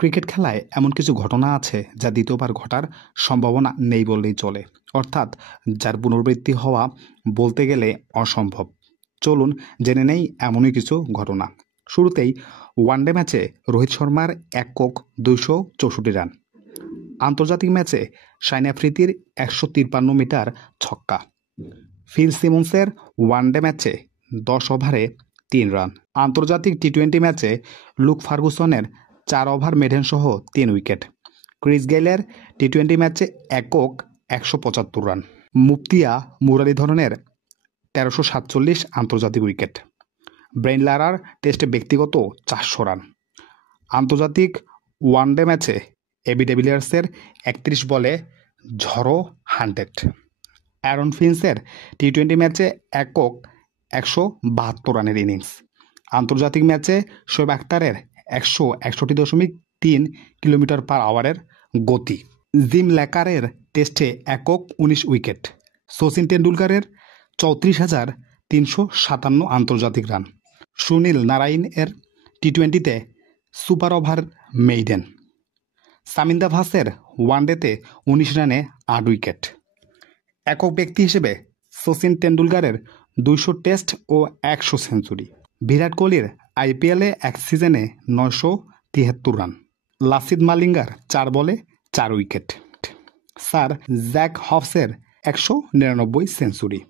Cricket খেলায় এমন কিছু ঘটনা আছে যা দ্বিতীয়বার ঘটার সম্ভাবনা নেই বললেই চলে, অর্থাৎ যার পুনরাবৃত্তি হওয়া বলতে গেলে অসম্ভব। চলুন জেনে নেই এমনই কিছু ঘটনা। শুরুতেই ওয়ানডে ম্যাচে রোহিত শর্মার একক 264 রান। আন্তর্জাতিক ম্যাচে শাইন আফ্রিদির 153 মিটার ছক্কা। ফিল সিমন্সের ওয়ানডে ম্যাচে 10 ওভারে 3 রান। আন্তর্জাতিক টি-20 ম্যাচে লুক ফার্গুসনের 4 ওভার মেডেন সহ 3 উইকেট। ক্রিস গেইলের টি-20 ম্যাচে একক 175 রান। মুফতিয়া মুরালীধরনের 1347 আন্তর্জাতিক উইকেট। ব্রেইন লারার টেস্টে ব্যক্তিগত 400 রান। আন্তর্জাতিক ওয়ানডে ম্যাচে এবি ডিভিলিয়ার্সের 31 বলে ঝড়ো 100। অ্যারন ফিঞ্চের টি-20 ম্যাচে একক 172 রানের ইনিংস। আন্তর্জাতিক ম্যাচে শোয়েব আখতারের 161.3 কিলোমিটার/আওয়ারের গতি। জিম লেকারের টেস্টে একক 19 উইকেট। শচীন টেন্ডুলকারের 34,357 আন্তর্জাতিক রান। সুনীল নারাইনের টি-20তে সুপার ওভার মেইডেন। সামিন্দা ভাসের ওয়ানডেতে 19 রানে 8 উইকেট। একক ব্যক্তি হিসেবে শচীন টেন্ডুলকারের 200 টেস্ট ও 100 সেঞ্চুরি। বিরাট কোহলির আইপিএলে এক সিজনে 973 রান। লাসিথ মালিঙ্গার 4 বলে 4 উইকেট। স্যার জ্যাক হবসের 199 সেঞ্চুরি।